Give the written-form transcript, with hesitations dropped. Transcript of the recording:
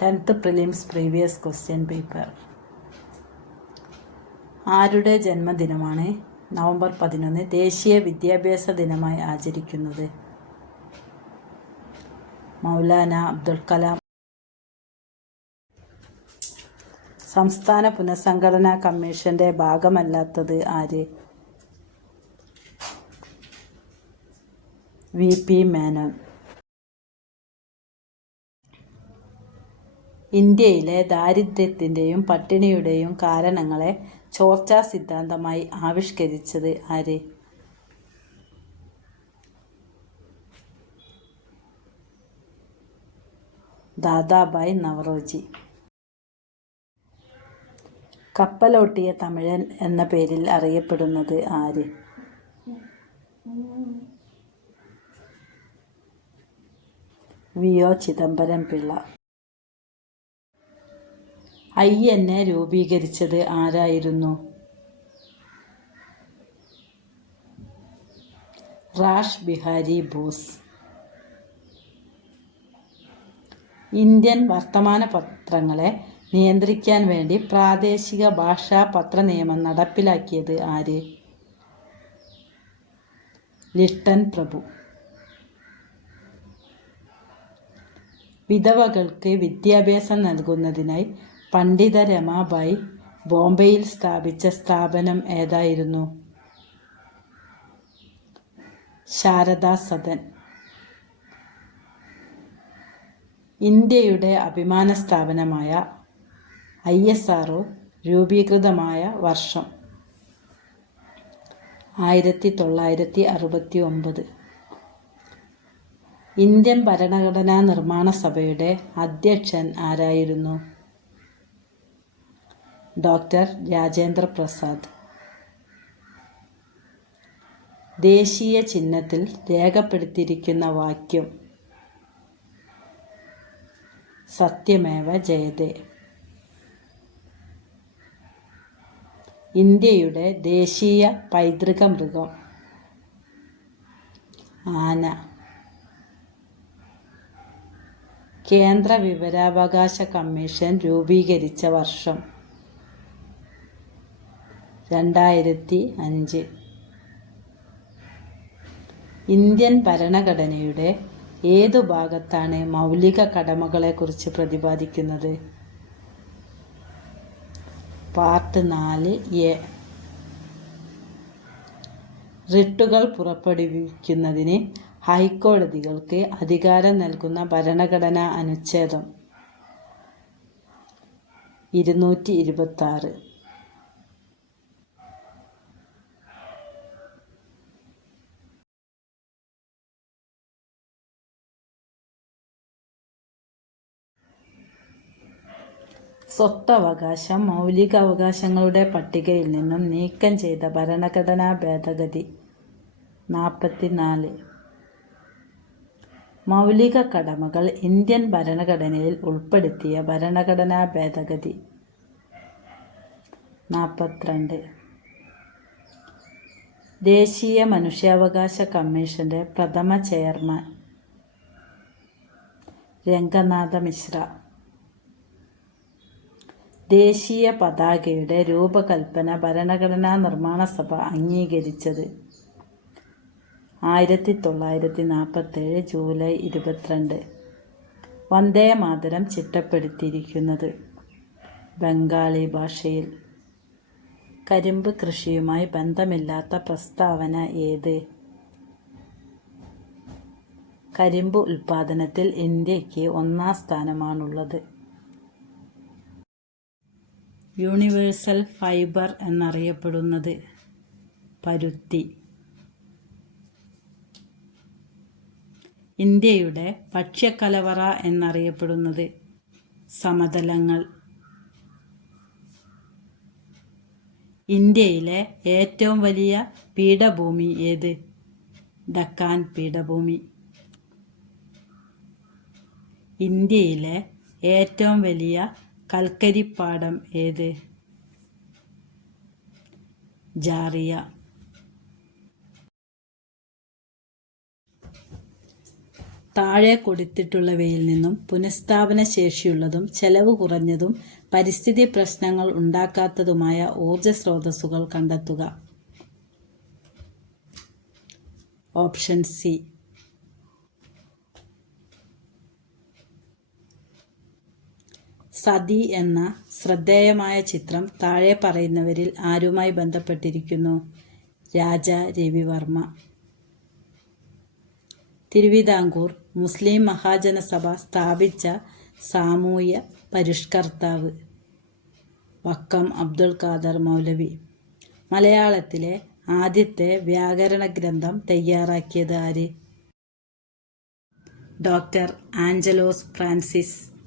10th prelims previous question paper. ആരുടെ ജന്മദിനമാണ് November 11 ദേശീയ വിദ്യാഭ്യാസ ദിനമായി ആചരിക്കുന്നത്? മൗലാന അബ്ദുൽ കലാം. സംസ്ഥാന പുനഃസംഘടനാ കമ്മീഷന്റെ ഭാഗമല്ലാത്തത് ആര്? VP മേനോൻ. ഇന്ത്യയിലെ ദാരിദ്ര്യത്തിൻ്റെയും പട്ടിണിയുടെയും കാരണങ്ങളെ ചോർച്ചാ സിദ്ധാന്തമായി ആവിഷ്കരിച്ചത് ആര്? ദാദാഭായ് നവറോജി. കപ്പലോട്ടിയ തമിഴൻ എന്ന പേരിൽ അറിയപ്പെടുന്നത് ആര്? VO ചിദംബരം പിള്ള. INA രൂപീകരിച്ചത് ആരായിരുന്നു? Rash Bihari boss. ഇന്ത്യൻ വർത്തമാന പത്രങ്ങളെ നിയന്ത്രിക്കാൻ വേണ്ടി പ്രാദേശിക ഭാഷാ പത്രനിയമം നടപ്പിലാക്കിയത് ആര്? ലിട്ടൻ പ്രഭു. വിധവകൾക്ക് വിദ്യാഭ്യാസം നൽകുന്നതിനായി പണ്ഡിത രമാബായി ബോംബെയിൽ സ്ഥാപിച്ച സ്ഥാപനം ഏതായിരുന്നു? ശാരദാ സദൻ. ഇന്ത്യയുടെ അഭിമാന സ്ഥാപനമായ ISRO രൂപീകൃതമായ വർഷം? 1969. ഇന്ത്യൻ ഭരണഘടനാ നിർമ്മാണ സഭയുടെ അധ്യക്ഷൻ ആരായിരുന്നു? ഡോക്ടർ രാജേന്ദ്ര പ്രസാദ്. ദേശീയ ചിഹ്നത്തിൽ രേഖപ്പെടുത്തിയിരിക്കുന്ന വാക്യം? സത്യമേവ ജയതേ. ഇന്ത്യയുടെ ദേശീയ പൈതൃക മൃഗം? ആന. കേന്ദ്ര വിവരാവകാശ കമ്മീഷൻ രൂപീകരിച്ച വർഷം? 2005. ഇന്ത്യൻ ഭരണഘടനയുടെ ഏതു ഭാഗത്താണ് മൗലിക കടമകളെക്കുറിച്ച് പ്രതിപാദിക്കുന്നത്? Part 4A. റിട്ടുകൾ പുറപ്പെടുവിക്കുന്നതിന് ഹൈക്കോടതികൾക്ക് അധികാരം നൽകുന്ന ഭരണഘടനാ അനുച്ഛേദം? 226. സ്വത്തവകാശം മൗലികാവകാശങ്ങളുടെ പട്ടികയിൽ നിന്നും നീക്കം ചെയ്ത ഭരണഘടനാ ഭേദഗതി? 44. മൗലിക കടമകൾ ഇന്ത്യൻ ഭരണഘടനയിൽ ഉൾപ്പെടുത്തിയ ഭരണഘടനാ ഭേദഗതി? 42. ദേശീയ മനുഷ്യാവകാശ കമ്മീഷന്റെ പ്രഥമ ചെയർമാൻ? രംഗനാഥ മിശ്ര. ദേശീയ പതാകയുടെ രൂപകൽപ്പന ഭരണഘടനാ നിർമ്മാണ സഭ അംഗീകരിച്ചത്? 1947 ജൂലൈ 22. വന്ദേ മാതരം ചിട്ടപ്പെടുത്തിയിരിക്കുന്നത്? ബംഗാളി ഭാഷയിൽ. കരിമ്പ് കൃഷിയുമായി ബന്ധമില്ലാത്ത പ്രസ്താവന ഏത്? കരിമ്പ് ഉൽപാദനത്തിൽ ഇന്ത്യക്ക് 1ാം സ്ഥാനമാണുള്ളത്. യൂണിവേഴ്സൽ ഫൈബർ എന്നറിയപ്പെടുന്നത്? പരുത്തി. ഇന്ത്യയുടെ ഭക്ഷ്യക്കലവറ എന്നറിയപ്പെടുന്നത്? സമതലങ്ങൾ. ഇന്ത്യയിലെ ഏറ്റവും വലിയ പീഠഭൂമി ഏത്? ഡക്കാൻ പീഠഭൂമി. ഇന്ത്യയിലെ ഏറ്റവും വലിയ കൽക്കരിപ്പാടം ഏത്? ജാറിയ. താഴെ കൊടുത്തിട്ടുള്ളവയിൽ നിന്നും പുനഃസ്ഥാപന ശേഷിയുള്ളതും ചെലവ് കുറഞ്ഞതും പരിസ്ഥിതി പ്രശ്നങ്ങൾ ഉണ്ടാക്കാത്തതുമായ ഊർജ സ്രോതസ്സുകൾ കണ്ടെത്തുക. Option C. സതി എന്ന ശ്രദ്ധേയമായ ചിത്രം താഴെ പറയുന്നവരിൽ ആരുമായി ബന്ധപ്പെട്ടിരിക്കുന്നു? രാജ രവിവർമ്മ. തിരുവിതാംകൂർ മുസ്ലിം മഹാജനസഭ സ്ഥാപിച്ച സാമൂഹ്യ പരിഷ്കർത്താവ്? വക്കം അബ്ദുൽ ഖാദർ മൗലവി. മലയാളത്തിലെ ആദ്യത്തെ വ്യാകരണ ഗ്രന്ഥം തയ്യാറാക്കിയത് ആര്? Doctor Angelos Francis.